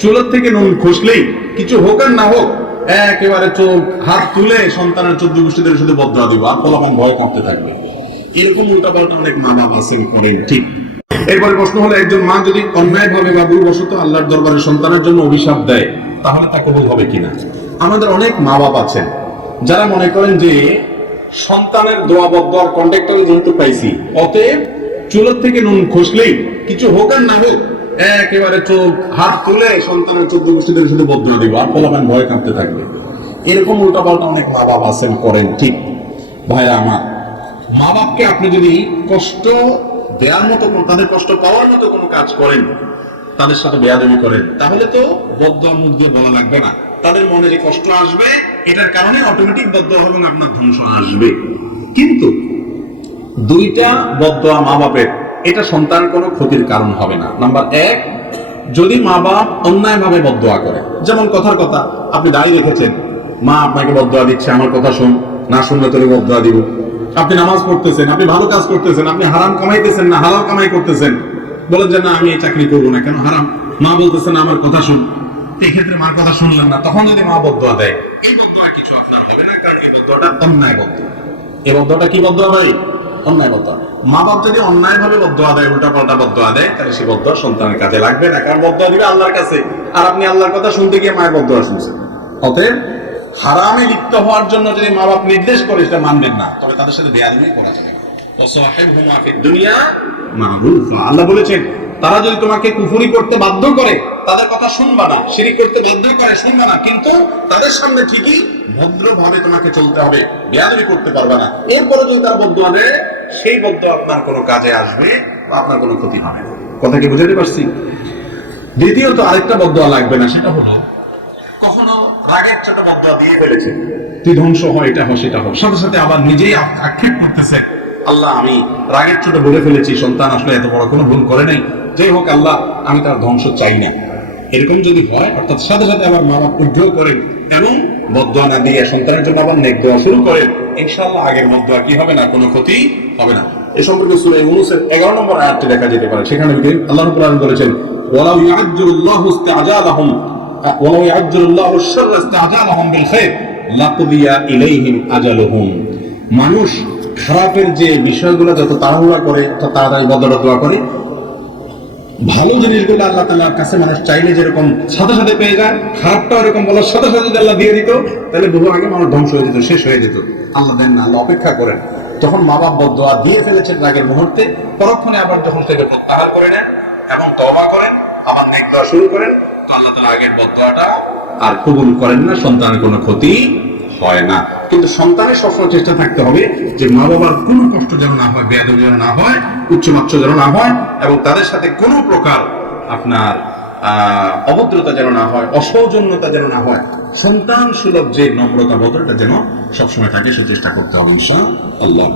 চুলের থেকে নুন খসলেই কিছু হোক আর না হোক একেবারে চোখ হাত তুলে সন্তানের 14 গোষ্ঠীদের সাথে বদয়া দিব, আর ফলাফল ভয় করতে থাকবে। এরকম উল্টাপাল্টা অনেক মা বাবা আছেন, করেন। ঠিক। এরপরে প্রশ্ন হলো, একজন মা যদি অন্যায় ভাবে বা ভুলবশত আল্লাহর দরবারে সন্তানের জন্য অভিশাপ দেয়, তাহলে তা কবুল হবে কিনা? আমাদের অনেক মা বাবা আছেন যারা মনে করেন যে সন্তানের দোয়া বদয়ার কন্ট্যাক্টর যেহেতু পাইছি, অতএব চুলের থেকে নুন খসলেই কিছু হোক আর না হোক একেবারে চোখ হাত তুলে সন্তানের 14 গোষ্ঠীদের সাথে বদয়া দিব, আর ফলাফল ভয় কাঁপতে থাকবে। এরকম উল্টাপাল্টা অনেক মা বাবা আছেন, করেন। ঠিক। ভাইরা আমার, মা বাপকে আপনি যদি কষ্ট দেওয়ার মতো, তাদের কষ্ট পাওয়ার মতো কোনো কাজ করেন, তাদের সাথে বেয়াদবি করেন, তাহলে তো বদয়া মুখ দিয়ে বলা লাগবে না। তাদের মনে যে কষ্ট আসবে, এটার কারণে অটোমেটিক বদয়া এবং আপনার ধ্বংস আসবে। কিন্তু দুইটা বদয়া মা বাপের, এটা সন্তানের কোনো ক্ষতির কারণ হবে না। নাম্বার 1, যদি মা বাপ অন্যায় ভাবে বদয়া করে, যেমন কথার কথা আপনি দাঁড়িয়ে রেখেছেন, মা আপনাকে বদয়া দিচ্ছে, আমার কথা শুন, না শুনলে তোরে বদয়া দিব। আপনি নামাজ পড়তেছেন, আপনি ভালো কাজ করতেছেন, আপনি হারাম কামাইতেছেন না হালাল কামাই করতেছেন, বলেন যে না আমি এই চাকরি করবো না, কেন? হারাম। মা বলতেছেন আমার কথা শুন, এই ক্ষেত্রে মার কথা শুনলেন না, তখন যদি মা বদয়া দেয়, এই বদয়া কিছু আপনার হবে না, কারণ এই বদয়াটা অন্যায় বদয়া। এই বদয়াটা কি বদয়া ভাই? অন্যায় বদয়া। মা বাপ যদি অন্যায় ভাবে বদয়া দেয়, উল্টা পাল্টা বদয়া দেয়, তাহলে সেই বদয়া সন্তানের কাজে লাগবে না, কারণ বদয়া দিবে আল্লাহর কাছে, আর আপনি আল্লাহর কথা শুনতে গিয়ে মায়ের বদয়া শুনছেন। অতএব হারামে লিপ্ত হওয়ার জন্য যদি মা বাপ নির্দেশ করে, সেটা মানবেন না, তবে তাদের সাথে বেয়াদবি করা যাবে না। ওয়াসাহিবহুমা ফিদ দুনিয়া মারুফা, আল্লাহ বলেছেন তারা যদি তোমাকে কুফরি করতে বাধ্য করে, তাদের কথা শুনবা না, শিরক করতে বাধ্য করে শুনবা না, কিন্তু তাদের সামনে ঠিকই ভদ্রভাবে তোমাকে চলতে হবে, বেয়াদবি করতে পারবে না। এরপরে যদি তার বদয়া দেয়, সেই বদয়া আপনার কোনো কাজে আসবে বা আপনার কোনো ক্ষতি হবে না। কথা কি বুঝাতে পারছি? দ্বিতীয়ত আরেকটা বদয়া লাগবে না, সেটা হলো কখনো রাগের ছোট বদয়া দিয়ে ফেলেছে, তুই ধ্বংস হয়, এটা হয় সেটা হয়, সাথে সাথে আবার নিজেই আক্ষেপ করতেছে, আল্লাহ আমি রাগের ছোট বলে ফেলেছি, সন্তান আসলে এত বড় কোনো ভুল করে নাই, যাই হোক আল্লাহ আমি তার ধ্বংস চাই না। এরকম যদি হয়, অর্থাৎ সাথে সাথে আবার মা বাপ উদ্যোগ করেন এবং বদয়া না দিয়ে সন্তানের জন্য আবার নেক দোয়া শুরু করেন, ইনশাআল্লাহ আগের বদয়া কি হবে না, কোনো ক্ষতি হবে না। এই সম্পর্কে সূরা ইউনূসের 11 নম্বর আয়াতটি দেখা যেতে পারে। সেখানে আল্লাহ রাব্বুল আলামিন বলেছেন, ওয়ালাউ ইয়াজ্জুলুল্লাহু ইসতিআজালাহুম ওয়ালাউ ইয়াজ্জুলুল্লাহু আশ-শাররা ইসতিআজালাহুম বিল খায়র লাকুদিয়া ইলাইহিম আজালুহুম। মানুষ খারাপের যে বিষয়গুলো যত তাড়াহুড়া করে, তত তাড়াতাড়ি বদলা দোয়া করে, ভালো জিনিসগুলো আল্লাহ তাআলার কাছে মানুষ চাইলে যেরকম সাথে সাথে পেয়ে যায়, খারাপটা এরকম বলার সাথে সাথে যদি আল্লাহ দিয়ে দিত, তাহলে বহু আগে মানুষ ধ্বংস হয়ে যেত, শেষ হয়ে যেত। আল্লাহ দেন না, আল্লাহ অপেক্ষা করেন। তখন মা বাপ বদয়া দিয়ে ফেলেছেন রাগের মুহূর্তে, পরক্ষণে আবার যখন থেকে প্রত্যাহার করে নেন এবং তওবা করেন, আবার নেক দোয়া শুরু করেন, তো আল্লাহ তাআলা আগের বদয়াটা আর কবুল করেন না, সন্তানের কোনো ক্ষতি হয় না। কিন্তু সন্তানের সবসময় চেষ্টা থাকতে হবে যে মা বাবার কোনো কষ্ট যেন না হয়, বেয়াদবি যেন না হয়, উচ্চমাচ্ছ যেন না হয়, এবং তাদের সাথে কোনো প্রকার আপনার অভদ্রতা যেন না হয়, অসৌজন্যতা যেন না হয়, সন্তান সুলভ যে নম্রতা বদলটা যেন সবসময় থাকে, সে চেষ্টা করতে হবে ইনশাআল্লাহ।